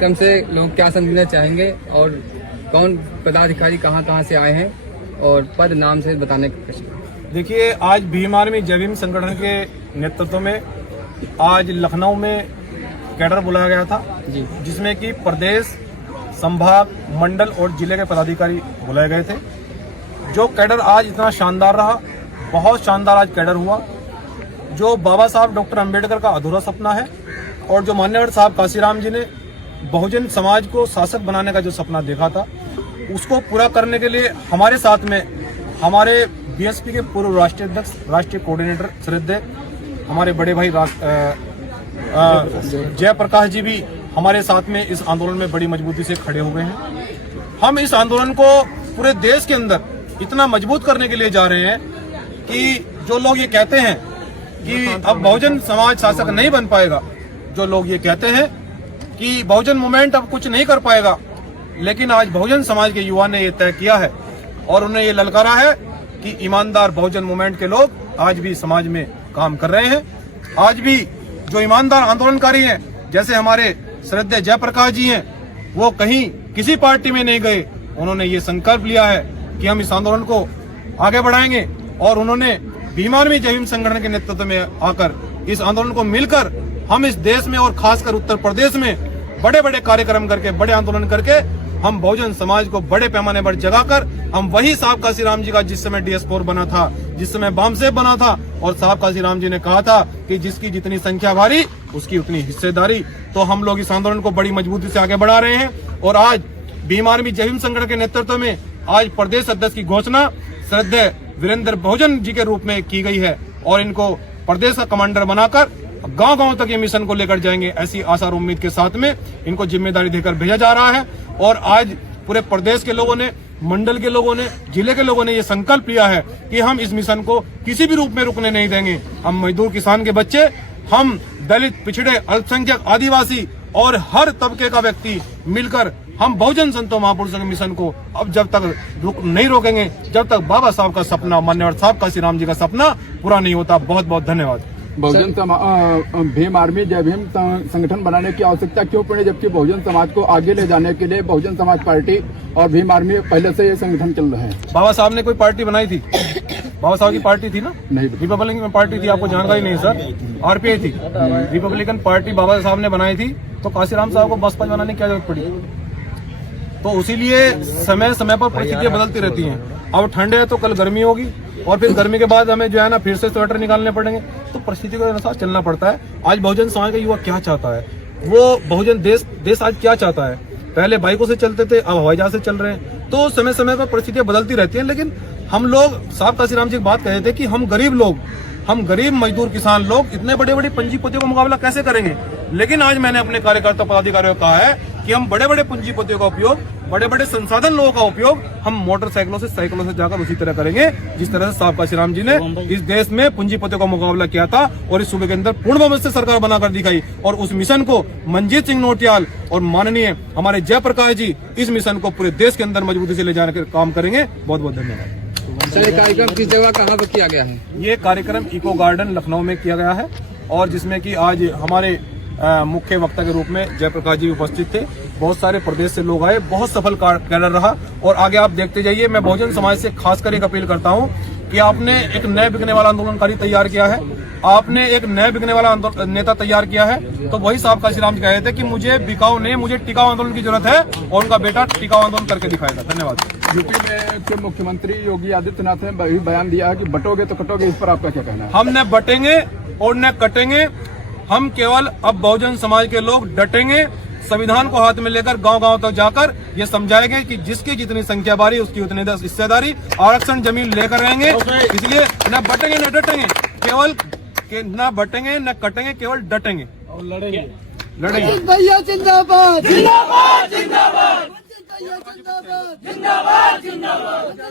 कार्यक्रम से लोग क्या संदेश चाहेंगे और कौन पदाधिकारी कहां से आए हैं और पद नाम से बताने की कोशिश। देखिए, आज भीम आर्मी जय भीम संगठन के नेतृत्व में आज लखनऊ में कैडर बुलाया गया था जी, जिसमें कि प्रदेश, संभाग, मंडल और जिले के पदाधिकारी बुलाए गए थे। जो कैडर आज इतना शानदार रहा, बहुत शानदार आज कैडर हुआ। जो बाबा साहब डॉक्टर अंबेडकर का अधूरा सपना है और जो मान्यवर साहब काशीराम जी ने बहुजन समाज को शासक बनाने का जो सपना देखा था, उसको पूरा करने के लिए हमारे साथ में हमारे बीएसपी के पूर्व राष्ट्रीय अध्यक्ष, राष्ट्रीय कोऑर्डिनेटर श्रद्धेय हमारे बड़े भाई जयप्रकाश जी भी हमारे साथ में इस आंदोलन में बड़ी मजबूती से खड़े हो गए हैं। हम इस आंदोलन को पूरे देश के अंदर इतना मजबूत करने के लिए जा रहे हैं कि जो लोग ये कहते हैं कि अब बहुजन समाज शासक नहीं बन पाएगा, जो लोग ये कहते हैं कि बहुजन मूवमेंट अब कुछ नहीं कर पाएगा, लेकिन आज बहुजन समाज के युवा ने ये तय किया है और उन्हें ये ललकारा है कि ईमानदार बहुजन मूवमेंट के लोग आज भी समाज में काम कर रहे हैं। आज भी जो ईमानदार आंदोलनकारी हैं, जैसे हमारे श्रद्धेय जयप्रकाश जी हैं, वो कहीं किसी पार्टी में नहीं गए। उन्होंने ये संकल्प लिया है कि हम इस आंदोलन को आगे बढ़ाएंगे और उन्होंने भीम आर्मी जय भीम संगठन के नेतृत्व में आकर इस आंदोलन को मिलकर हम इस देश में और खासकर उत्तर प्रदेश में बड़े बड़े कार्यक्रम करके, बड़े आंदोलन करके हम बहुजन समाज को बड़े पैमाने पर जगाकर हम वही साहब काशीराम जी का जिस समय DS4 बना था, जिस समय बामसेब बना था, और साहब काशीराम जी ने कहा था कि जिसकी जितनी संख्या भारी उसकी उतनी हिस्सेदारी, तो हम लोग इस आंदोलन को बड़ी मजबूती से आगे बढ़ा रहे हैं। और आज भीम आर्मी जय भीम संगठन के नेतृत्व में आज प्रदेश अध्यक्ष की घोषणा श्रद्धेय वीरेंद्र बहुजन जी के रूप में की गई है और इनको प्रदेश का कमांडर बनाकर गांव-गांव तक ये मिशन को लेकर जाएंगे, ऐसी आशा और उम्मीद के साथ में इनको जिम्मेदारी देकर भेजा जा रहा है। और आज पूरे प्रदेश के लोगों ने, मंडल के लोगों ने, जिले के लोगों ने ये संकल्प लिया है कि हम इस मिशन को किसी भी रूप में रुकने नहीं देंगे। हम मजदूर किसान के बच्चे, हम दलित, पिछड़े, अल्पसंख्यक, आदिवासी और हर तबके का व्यक्ति मिलकर हम बहुजन संतों महापुरुषों के मिशन को अब जब तक नहीं रोकेंगे, जब तक बाबा साहब का सपना, मान्यवर साहब काशीराम जी का सपना पूरा नहीं होता। बहुत बहुत धन्यवाद। बहुजन भीम आर्मी जय भीम संगठन बनाने की आवश्यकता क्यों पड़ी, जबकि बहुजन समाज को आगे ले जाने के लिए बहुजन समाज पार्टी और भीम आर्मी पहले से ये संगठन चल रहे हैं? बाबा साहब ने कोई पार्टी बनाई थी? बाबा साहब की पार्टी थी ना? नहीं, रिपब्लिकन पार्टी थी, आपको जानकारी नहीं सर? RPI थी, रिपब्लिकन पार्टी बाबा साहब ने बनाई थी, तो काशीराम साहब को बसपा बनाने की क्या जरूरत पड़ी? तो इसीलिए समय समय पर परिस्थितियां बदलती रहती हैं। अब ठंड है तो कल गर्मी होगी और फिर गर्मी के बाद हमें जो है ना फिर से स्वेटर निकालने पड़ेंगे, तो परिस्थिति के अनुसार चलना पड़ता है। आज बहुजन समाज का युवा क्या चाहता है, वो बहुजन देश आज क्या चाहता है? पहले बाइकों से चलते थे, अब हवाई जहाज से चल रहे हैं। तो समय समय पर परिस्थितियां बदलती रहती हैं, लेकिन हम लोग, साहब काशीराम जी एक बात कहे थे कि हम गरीब लोग, हम गरीब मजदूर किसान लोग इतने बड़े बड़े पूंजीपतियों का मुकाबला कैसे करेंगे? लेकिन आज मैंने अपने कार्यकर्ता पदाधिकारियों को कहा है कि हम बड़े बड़े पूंजीपतियों का उपयोग, बड़े बड़े संसाधन लोगों का उपयोग हम मोटरसाइकिलों से, साइकिलों से जाकर उसी तरह करेंगे जिस तरह से साहब काशीराम जी ने इस देश में पूंजीपतियों का मुकाबला किया था और इस सूबे के अंदर पूर्ण बहुमत से सरकार बनाकर दिखाई। और उस मिशन को मंजीत सिंह नोटियाल और माननीय हमारे जयप्रकाश जी इस मिशन को पूरे देश के अंदर मजबूती से ले जाने का काम करेंगे। बहुत बहुत धन्यवाद। ये कार्यक्रम किस जगह कहाँ पर किया गया है? ये कार्यक्रम इको गार्डन लखनऊ में किया गया है और जिसमें कि आज हमारे मुख्य वक्ता के रूप में जयप्रकाश जी उपस्थित थे। बहुत सारे प्रदेश से लोग आए, बहुत सफल कैडर रहा और आगे आप देखते जाइए। मैं बहुजन समाज से खासकर एक अपील करता हूं कि आपने एक नए बिकने वाला आंदोलनकारी तैयार किया है, आपने एक नए बिकने वाला नेता तैयार किया है। तो वही साहब काशीराम जी कहे थे कि मुझे बिकाऊ नहीं, मुझे टिकाऊ आंदोलन की जरूरत है और उनका बेटा टिकाऊ आंदोलन करके दिखाएगा। धन्यवाद। यूपी के मुख्यमंत्री योगी आदित्यनाथ ने भी बयान दिया है कि बटोगे तो कटोगे, इस पर आपका क्या कहना है? हम न बटेंगे और न कटेंगे, हम केवल अब बहुजन समाज के लोग डटेंगे, संविधान को हाथ में लेकर गांव-गांव तक जाकर ये समझाएंगे कि जिसकी जितनी संख्या बारी उसकी उतनी हिस्सेदारी, आरक्षण जमीन लेकर रहेंगे। इसलिए न बटेंगे न डटेंगे, केवल न बटेंगे न कटेंगे, केवल डटेंगे और लड़ेंगे। भैया जिंदाबाद, जिंदाबाद, जिंदाबाद, जिंदाबाद, जिंदाबाद।